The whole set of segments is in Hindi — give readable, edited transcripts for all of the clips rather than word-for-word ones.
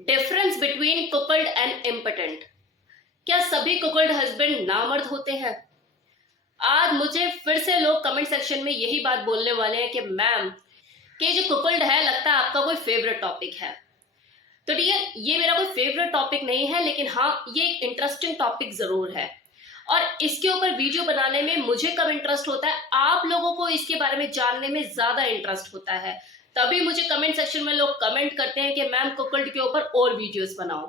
Difference between cuckold and impotent. क्या सभी कुकल्ड हस्बैंड नामर्द होते हैं? आज मुझे फिर से लोग कमेंट सेक्शन में यही बात बोलने वाले हैं कि मैम, कि जो कुकल्ड है लगता है आपका कोई फेवरेट टॉपिक है। तो ठीक है, ये मेरा कोई फेवरेट टॉपिक नहीं है, लेकिन हाँ, ये एक इंटरेस्टिंग टॉपिक जरूर है। और इसके ऊपर वीडियो बनाने में मुझे कम इंटरेस्ट होता है, आप लोगों को इसके बारे में जानने में ज्यादा इंटरेस्ट होता है। तभी मुझे कमेंट सेक्शन में लोग कमेंट करते हैं कि मैम कुकल्ड के ऊपर और वीडियोस बनाओ।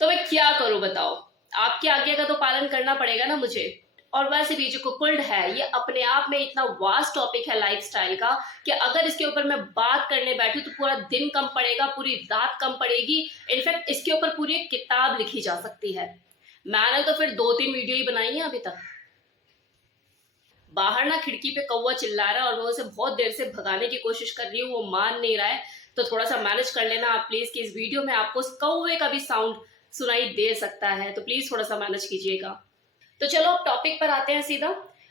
तो मैं क्या करूं बताओ, आपकी आज्ञा का तो पालन करना पड़ेगा ना मुझे। और वैसे भी जो कुकल्ड है ये अपने आप में इतना वास्ट टॉपिक है लाइफस्टाइल का, कि अगर इसके ऊपर मैं बात करने बैठूं तो पूरा दिन कम पड़ेगा, पूरी रात कम पड़ेगी। इनफैक्ट इसके ऊपर पूरी एक किताब लिखी जा सकती है। मैंने तो फिर 2-3 वीडियो ही बनाई है अभी तक। बाहर ना खिड़की पे कौवा चिल्ला रहा है और मैं उसे बहुत देर से भगाने की कोशिश कर रही हूँ, वो मान नहीं रहा है। तो थोड़ा सा मैनेज कर लेना आप प्लीज, कि इस वीडियो में आपको उस कौवे का भी साउंड सुनाई दे सकता है, तो प्लीज थोड़ा सा मैनेज कीजिएगा। तो चलो अब टॉपिक पर आते हैं सीधा।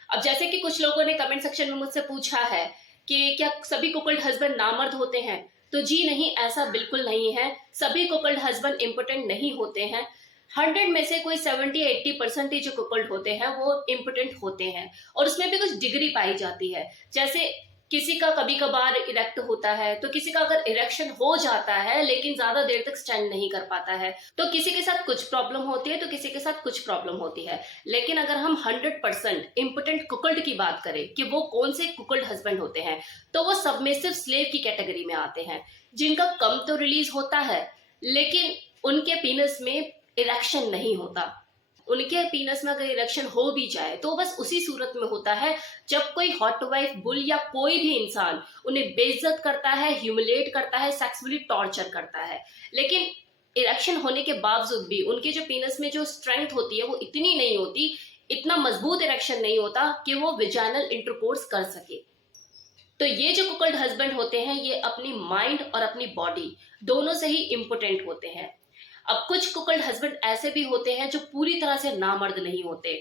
अब जैसे कि कुछ लोगों ने कमेंट सेक्शन में मुझसे पूछा है कि क्या सभी कुकल्ड हस्बैंड नामर्द होते हैं, तो जी नहीं, ऐसा बिल्कुल नहीं है। सभी कुकल्ड हस्बैंड इंपोर्टेंट नहीं होते हैं। 100 में से कोई 70-80% जो कुकल्ड होते हैं वो इम्पोर्टेंट होते हैं, और उसमें भी कुछ डिग्री पाई जाती है। जैसे किसी का कभी कभार इरेक्ट होता है, तो किसी का अगर इरेक्शन हो जाता है लेकिन ज्यादा देर तक स्टैंड नहीं कर पाता है, तो किसी के साथ कुछ प्रॉब्लम होती है, तो किसी के साथ कुछ प्रॉब्लम होती है। लेकिन अगर हम 100% इम्पोर्टेंट कुकल्ड की बात करें कि वो कौन से कुकल्ड हस्बैंड होते हैं, तो वो सबमिसिव स्लेव की कैटेगरी में आते हैं, जिनका कम तो रिलीज होता है लेकिन उनके पीनस में इरेक्शन नहीं होता। उनके पीनस में अगर इरेक्शन हो भी जाए तो बस उसी सूरत में होता है जब कोई हॉट वाइफ बुल या कोई भी इंसान उन्हें बेइज्जत करता है, ह्यूमिलेट करता है, सेक्सुअली टॉर्चर करता है। लेकिन इरेक्शन होने के बावजूद भी उनके जो पीनस में जो स्ट्रेंथ होती है वो इतनी नहीं होती, इतना मजबूत इरेक्शन नहीं होता कि वो विजाइनल इंटरकोर्स कर सके। तो ये जो कुकल्ड हस्बैंड होते हैं ये अपनी माइंड और अपनी बॉडी दोनों से ही इंपोर्टेंट होते हैं। अब कुछ कुकल्ड हस्बैंड ऐसे भी होते हैं जो पूरी तरह से नामर्द नहीं होते।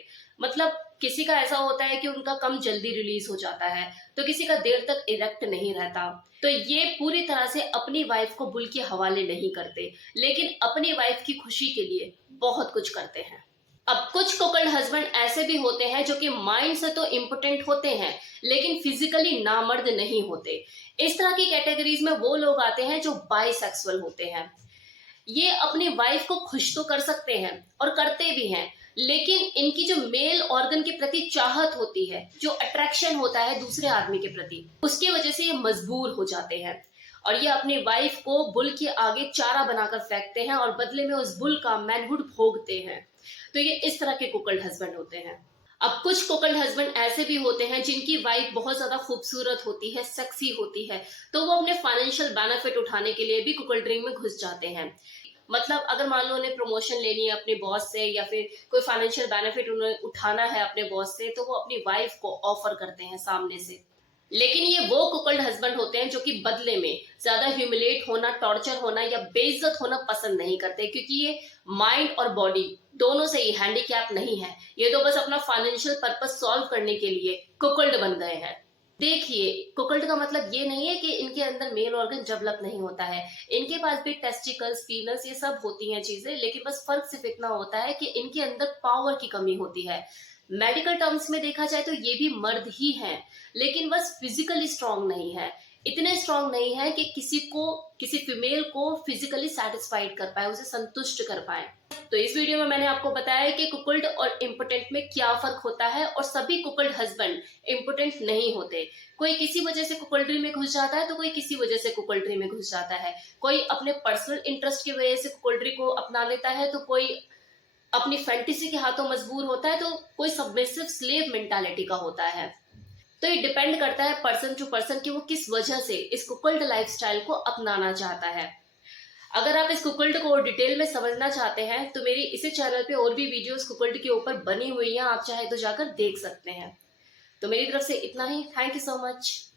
मतलब किसी का ऐसा होता है कि उनका कम जल्दी रिलीज हो जाता है, तो किसी का देर तक इरेक्ट नहीं रहता। तो ये पूरी तरह से अपनी वाइफ को बुल के हवाले नहीं करते, लेकिन अपनी वाइफ की खुशी के लिए बहुत कुछ करते हैं। अब कुछ कुकल्ड हस्बैंड ऐसे भी होते हैं जो कि माइंड से तो इम्पोर्टेंट होते हैं लेकिन फिजिकली नामर्द नहीं होते। इस तरह की कैटेगरीज में वो लोग आते हैं जो बाइसेक्सुअल होते हैं। ये अपनी वाइफ को खुश तो कर सकते हैं और करते भी हैं, लेकिन इनकी जो मेल ऑर्गन के प्रति चाहत होती है, जो अट्रैक्शन होता है दूसरे आदमी के प्रति, उसकी वजह से ये मजबूर हो जाते हैं और ये अपनी वाइफ को बुल के आगे चारा बनाकर फेंकते हैं और बदले में उस बुल का मैनहुड भोगते हैं। तो ये इस तरह के कुकल्ड हस्बैंड होते हैं। अब कुछ कुकल्ड हस्बैंड ऐसे भी होते हैं जिनकी वाइफ बहुत ज्यादा खूबसूरत होती है, सेक्सी होती है, तो वो अपने फाइनेंशियल बेनिफिट उठाने के लिए भी कुकल्ड रिंग में घुस जाते हैं। मतलब अगर मान लो उन्हें प्रमोशन लेनी है अपने बॉस से, या फिर कोई फाइनेंशियल बेनिफिट उन्हें उठाना है अपने बॉस से, तो वो अपनी वाइफ को ऑफर करते हैं सामने से। लेकिन ये वो कुकल्ड हस्बैंड होते हैं जो कि बदले में ज्यादा ह्यूमिलेट होना, टॉर्चर होना या बेइज्जत होना पसंद नहीं करते, क्योंकि ये माइंड और बॉडी दोनों से ही हैंडीकैप नहीं है। ये तो बस अपना फाइनेंशियल पर्पस सॉल्व करने के लिए कुकल्ड बन गए हैं। देखिए, कुकल्ड का मतलब ये नहीं है कि इनके अंदर मेल ऑर्गन डेवलप नहीं होता है। इनके पास भी टेस्टिकल्स, पीनस, ये सब होती हैं चीजें, लेकिन बस फर्क सिर्फ इतना होता है कि इनके अंदर पावर की कमी होती है। मेडिकल टर्म्स में देखा जाए तो ये भी मर्द ही हैं, लेकिन बस फिजिकली स्ट्रांग नहीं है। इतने स्ट्रांग नहीं है कि किसी फीमेल को फिजिकली सेटिस्फाइड कर पाए, उसे संतुष्ट कर पाए। तो इस वीडियो में मैंने आपको बताया कि कुकल्ड और इम्पोर्टेंट में क्या फर्क होता है, और सभी कुकल्ड हस्बैंड इम्पोर्टेंट नहीं होते। कोई किसी वजह से कुकल्ड्री में घुस जाता है, तो कोई किसी वजह से कुकल्ड्री में घुस जाता है। कोई अपने पर्सनल इंटरेस्ट की वजह से कुकल्ड्री को अपना लेता है, तो कोई अपनी फैंटेसी के हाथों मजबूर होता है, तो कोई सबमिसिव स्लेव मेंटालिटी का होता है। तो ये डिपेंड करता है पर्सन टू पर्सन कि वो किस वजह से इस कुकल्ड लाइफस्टाइल को अपनाना चाहता है। अगर आप इस कुकल्ड को और डिटेल में समझना चाहते हैं तो मेरी इसी चैनल पे और भी वीडियोस कुकल्ड के ऊपर बनी हुई हैं, आप चाहे तो जाकर देख सकते हैं। तो मेरी तरफ से इतना ही। Thank you so much.